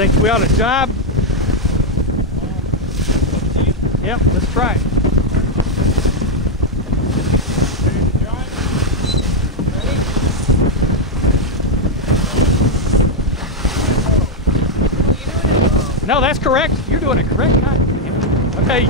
Think we ought to jibe? Yep, let's try it. No, that's correct. You're doing it correct. Okay.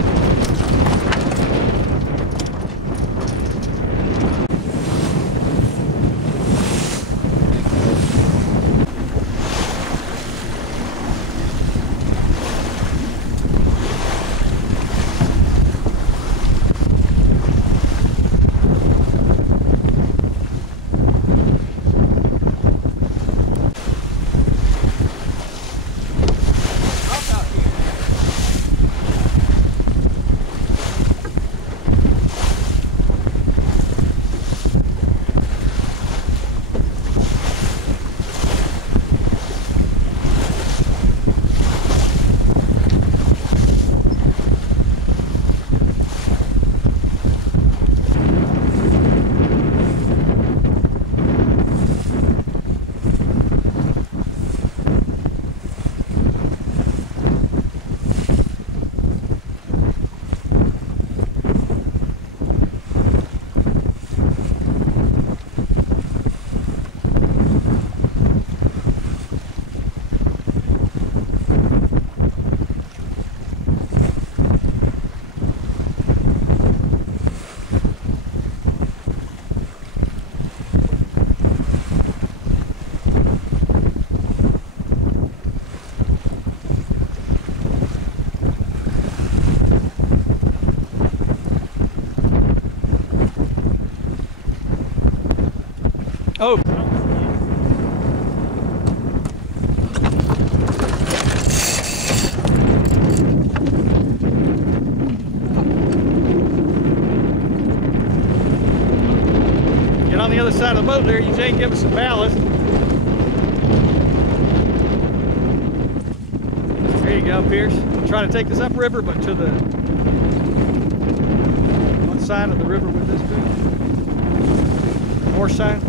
Oh. Get on the other side of the boat there, you can't give us some ballast. There you go, Pierce. I'm trying to take this upriver, but to the what side of the river would this be? North side?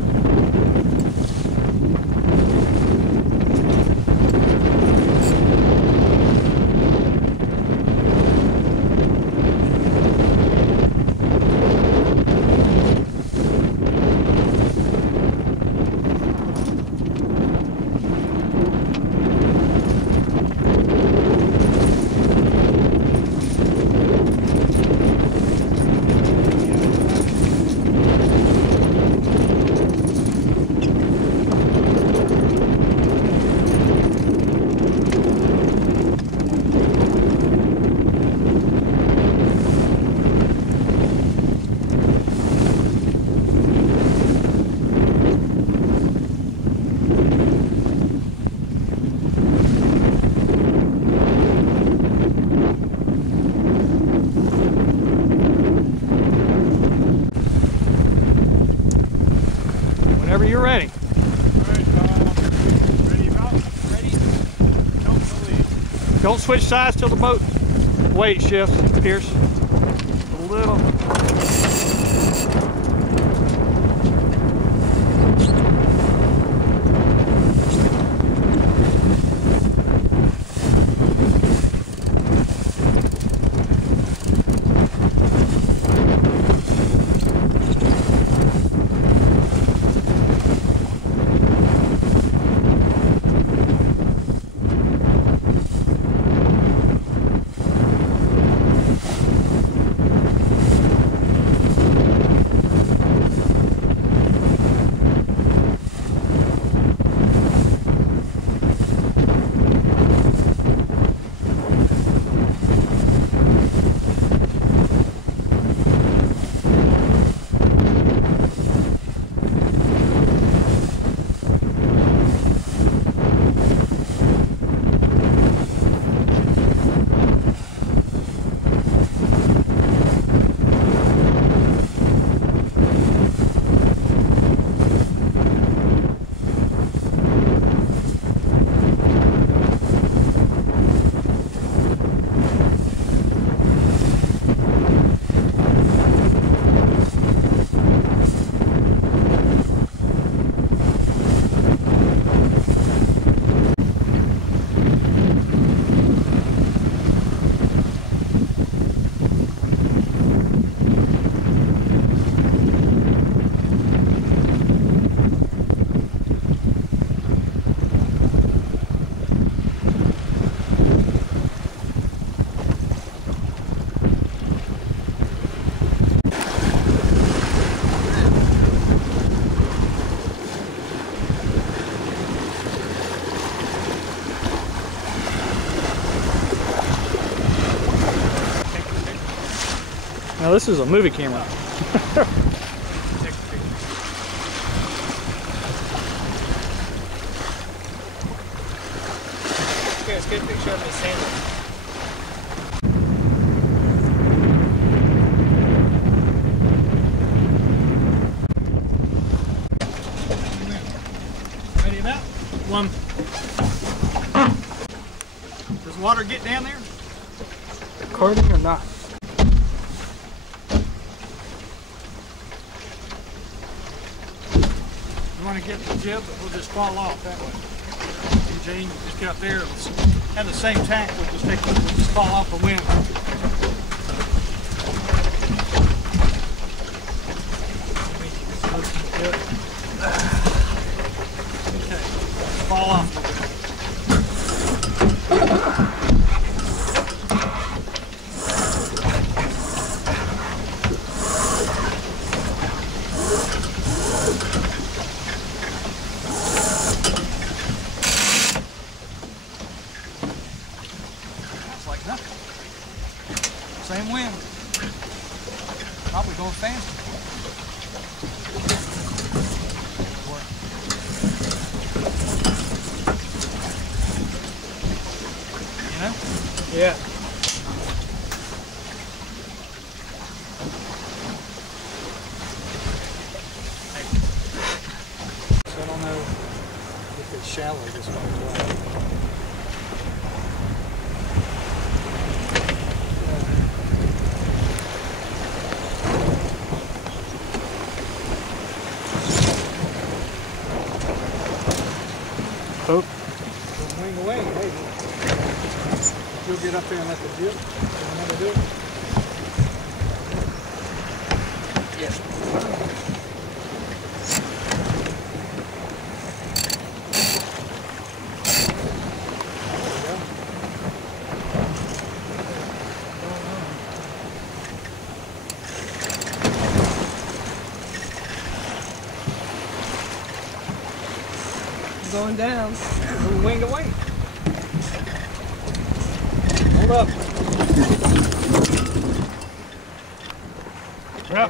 Whenever you're ready. All right, ready about? Ready? Don't believe. Don't switch sides till the boat weight shifts, Pierce. A little. Now this is a movie camera. Okay, let's get a picture of the sandal. Ready about? One. Does water get down there? Recording or not? You want to get the jib, but we'll just fall off that way. And Jane, just get up there. Let's have the same tank. We'll just fall off the wind. Okay, fall off a little bit. Like nothing. Same wind. Probably going faster. You know? Yeah. So I don't know if it's shallow this way. Oh. Wing to wing, maybe. You'll get up there and let the jib. You want to do it? Yes. Going down. Wing to wing. Hold up. Yep.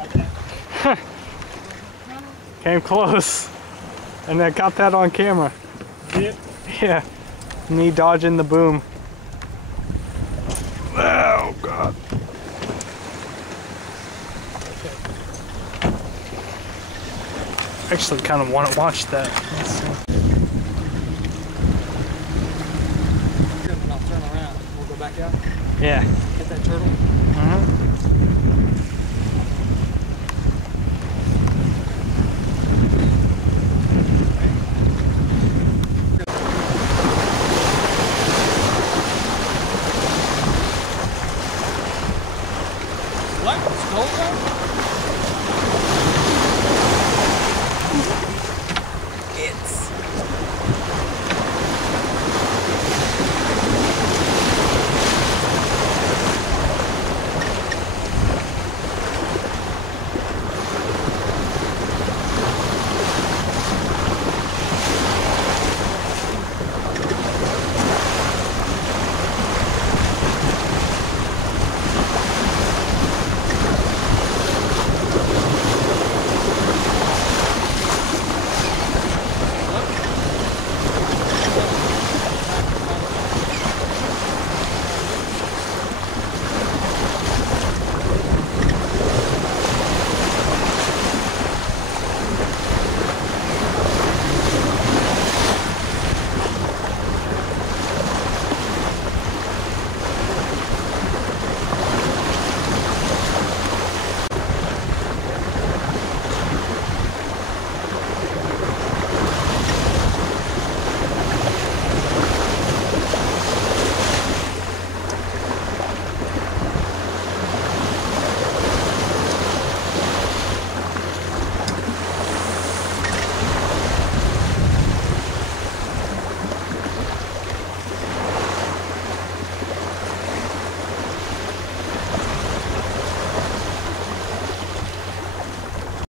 Came close. And I got that on camera. Yep. Yeah. Me dodging the boom. Oh God. Actually kind of want to watch that. Let's see. I'll turn around. We'll go back out. Yeah. Get that turtle. What? It's cold there?